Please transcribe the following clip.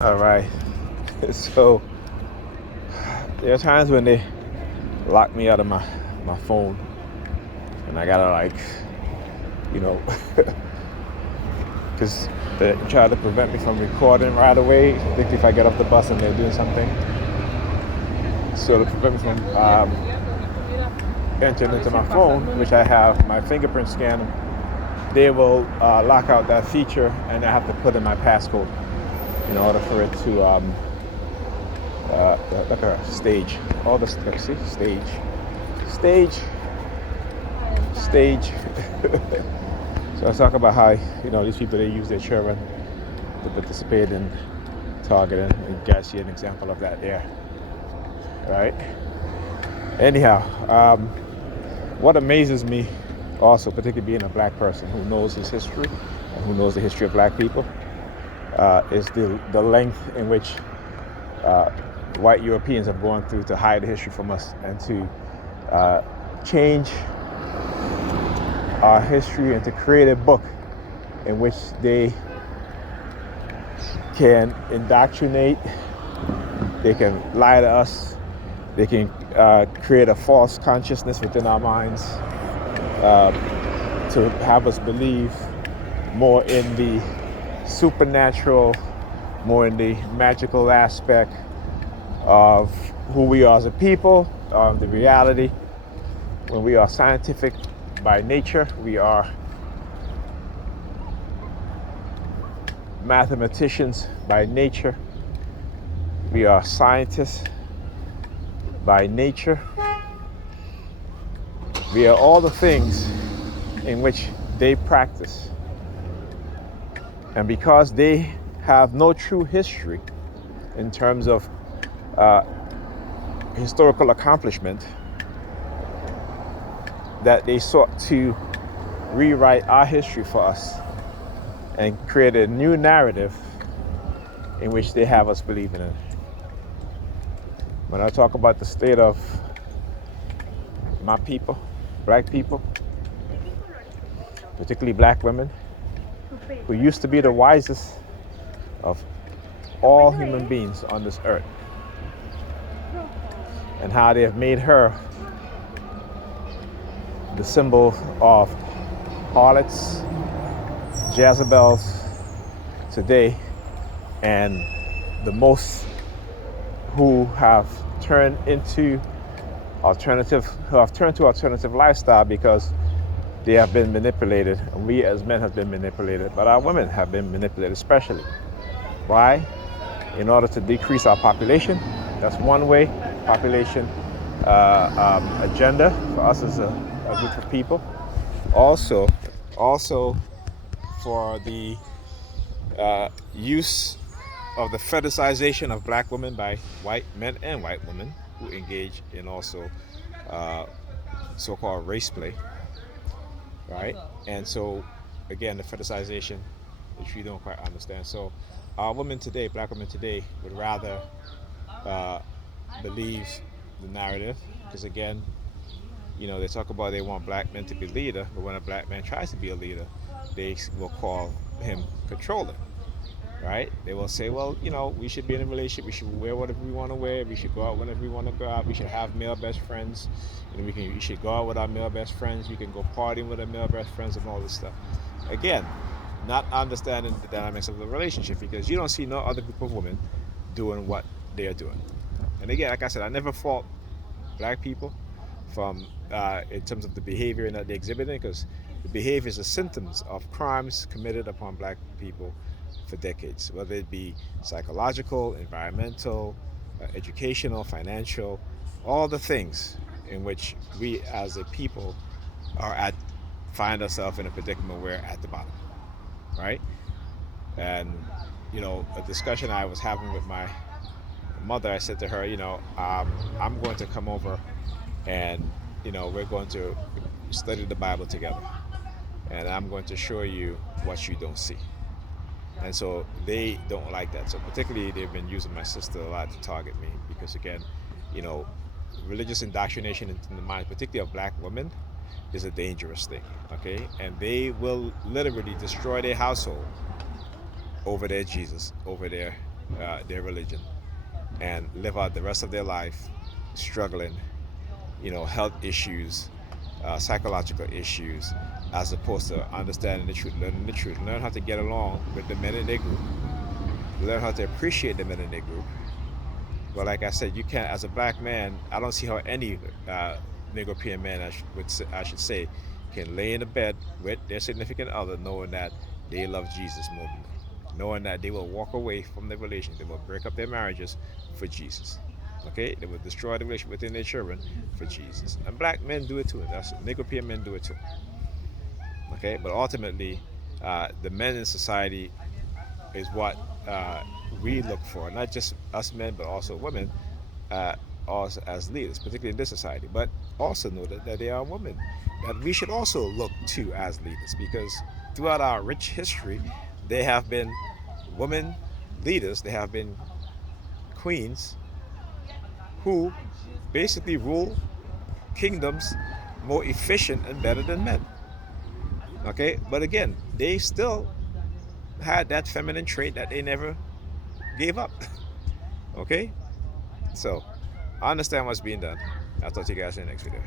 All right. So there are times when they lock me out of my phone, and I gotta you know, because they try to prevent me from recording right away, particularly if I get off the bus and they're doing something. So to prevent me from entering into my phone, which I have my fingerprint scan, they will lock out that feature, and I have to put in my passcode in order for it to look at stage. All the see stage. So I talk about how these people, they use their children to participate in targeting. And you guys see an example of that there, right? Anyhow, what amazes me also, particularly being a black person who knows his history and who knows the history of black people, is the length in which white Europeans have gone through to hide the history from us and to change our history and to create a book in which they can indoctrinate, they can lie to us, they can create a false consciousness within our minds to have us believe more in the supernatural, more in the magical aspect of who we are as a people, of the reality. When we are scientific by nature, we are mathematicians by nature, we are scientists by nature, we are all the things in which they practice. And because they have no true history in terms of historical accomplishment, that they sought to rewrite our history for us and create a new narrative in which they have us believing in. When I talk about the state of my people, black people, particularly black women, who used to be the wisest of all human beings on this earth, and how they have made her the symbol of harlots, Jezebels today, and the most who have turned to alternative lifestyle because they have been manipulated, and we as men have been manipulated, but our women have been manipulated especially. Why? In order to decrease our population. That's one way. Population agenda for us as a group of people. Also for the use of the fetishization of black women by white men and white women who engage in also so-called race play, right? And so, again, the fetishization, which we don't quite understand. So, our women today, black women today, would rather believe the narrative, because again, they talk about they want black men to be leader, but when a black man tries to be a leader, they will call him controller, right? They will say, well, we should be in a relationship, we should wear whatever we want to wear, we should go out whenever we want to go out, we should have male best friends, we should go out with our male best friends, we can go partying with our male best friends and all this stuff. Again, not understanding the dynamics of the relationship, because you don't see no other group of women doing what they are doing. And again, like I said, I never fault black people from in terms of the behavior that they exhibiting, because the behaviors are symptoms of crimes committed upon black people for decades, whether it be psychological, environmental, educational, financial, all the things in which we as a people find ourselves in a predicament where at the bottom, right? And a discussion I was having with my mother, I said to her, I'm going to come over and we're going to study the Bible together, and I'm going to show you what you don't see. And so they don't like that. So particularly they've been using my sister a lot to target me, because again, religious indoctrination into the minds, particularly of black women, is a dangerous thing, okay? And they will literally destroy their household over their Jesus, over their their religion and live out the rest of their life struggling, health issues, psychological issues, as opposed to understanding the truth, learn how to get along with the men in their group, learn how to appreciate the men in their group. But like I said, you can't, as a black man, I don't see how any Negropean man, I should say, can lay in a bed with their significant other knowing that they love Jesus more than them, knowing that they will walk away from their relationship, they will break up their marriages for Jesus. Okay, they will destroy the relationship within their children for Jesus. And black men do it too. That's Negropean men do it too. Okay, but ultimately, the men in society is what we look for, not just us men, but also women, uh, also as leaders, particularly in this society. But also know that there are women that we should also look to as leaders, because throughout our rich history, there have been women leaders, there have been queens who basically rule kingdoms more efficient and better than men. Okay, but again, they still had that feminine trait that they never gave up. Okay, so I understand what's being done. I'll talk to you guys in the next video.